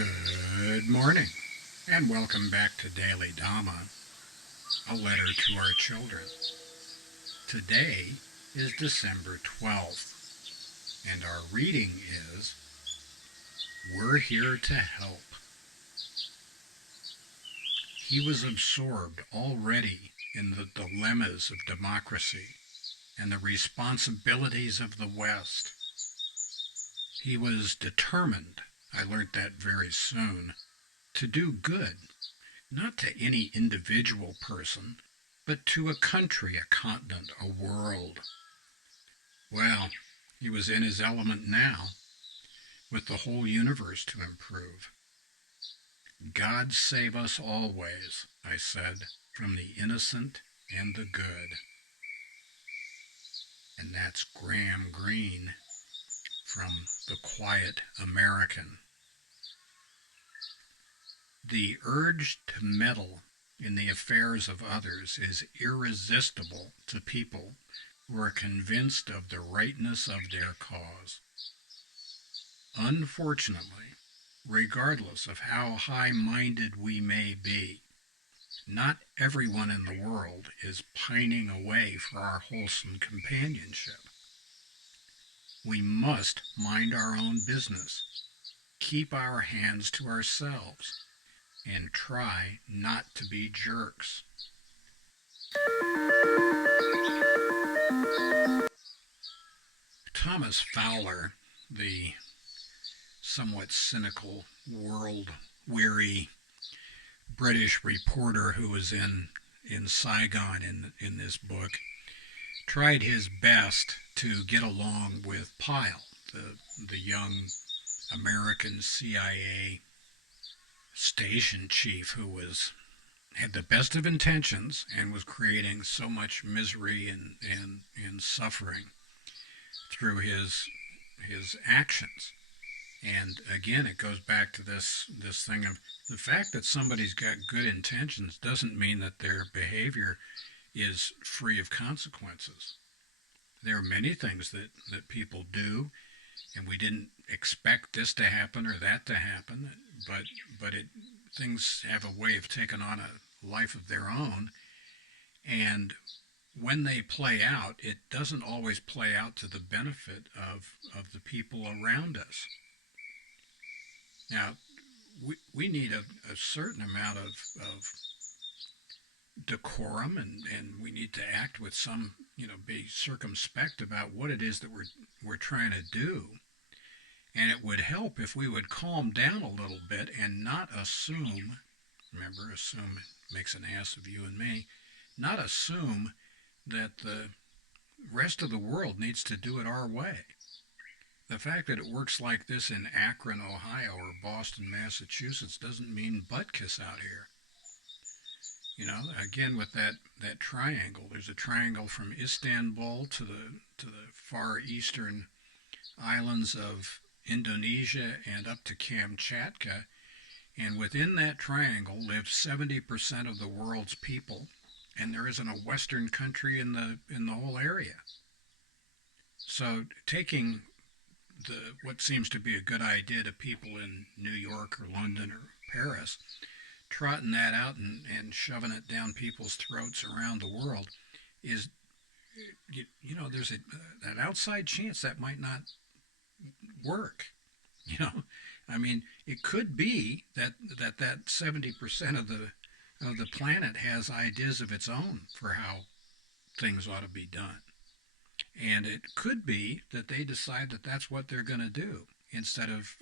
Good morning, and welcome back to Daily Dhamma, a letter to our children. Today is December 12th, and our reading is We're Here to Help. He was absorbed already in the dilemmas of democracy and the responsibilities of the West. He was determined, I learnt that very soon, to do good, not to any individual person, but to a country, a continent, a world. Well, he was in his element now, with the whole universe to improve. God save us always, I said, from the innocent and the good. And that's Greene from The Quiet American. The urge to meddle in the affairs of others is irresistible to people who are convinced of the rightness of their cause. Unfortunately, regardless of how high-minded we may be, not everyone in the world is pining away for our wholesome companionship. We must mind our own business, keep our hands to ourselves, and try not to be jerks. Thomas Fowler, the somewhat cynical, world-weary British reporter who was in Saigon in this book, tried his best to get along with Pyle, the young American CIA station chief who had the best of intentions and was creating so much misery and suffering through his actions. And again, it goes back to this thing of the fact that somebody's got good intentions doesn't mean that their behavior is free of consequences. There are many things that people do, and we didn't expect this to happen or that to happen, but things have a way of taking on a life of their own, and when they play out, it doesn't always play out to the benefit of the people around us. Now, we need a certain amount of decorum, and we need to act with some, be circumspect about what it is that we're trying to do. And it would help if we would calm down a little bit and not assume, remember, assume makes an ass of you and me, not assume that the rest of the world needs to do it our way. The fact that it works like this in Akron, Ohio, or Boston, Massachusetts, doesn't mean butt kiss out here. Again, with that triangle, there's a triangle from Istanbul to the far eastern islands of Indonesia and up to Kamchatka, and within that triangle live 70% of the world's people, and there isn't a Western country in the whole area. So taking what seems to be a good idea to people in New York or London or Paris, trotting that out and shoving it down people's throats around the world is, there's an outside chance that might not work. I mean, it could be that 70% of the planet has ideas of its own for how things ought to be done. And it could be that they decide that that's what they're going to do instead of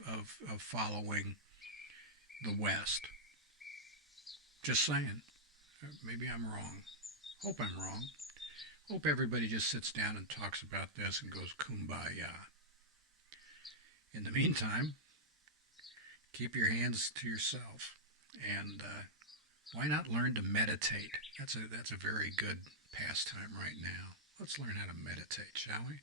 following the West. Just saying. Maybe I'm wrong. Hope I'm wrong. Hope everybody just sits down and talks about this and goes kumbaya. In the meantime, keep your hands to yourself, and why not learn to meditate? That's a very good pastime right now. Let's learn how to meditate, shall we?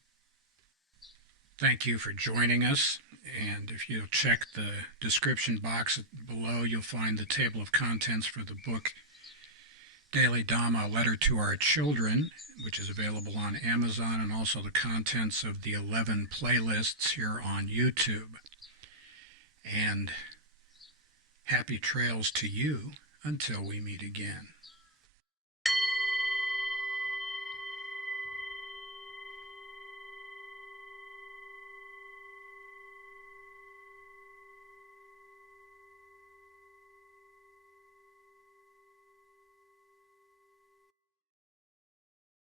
Thank you for joining us, and if you'll check the description box below, you'll find the table of contents for the book Daily Dhamma, A Letter to Our Children, which is available on Amazon, and also the contents of the 11 playlists here on YouTube. And Happy trails to you until we meet again.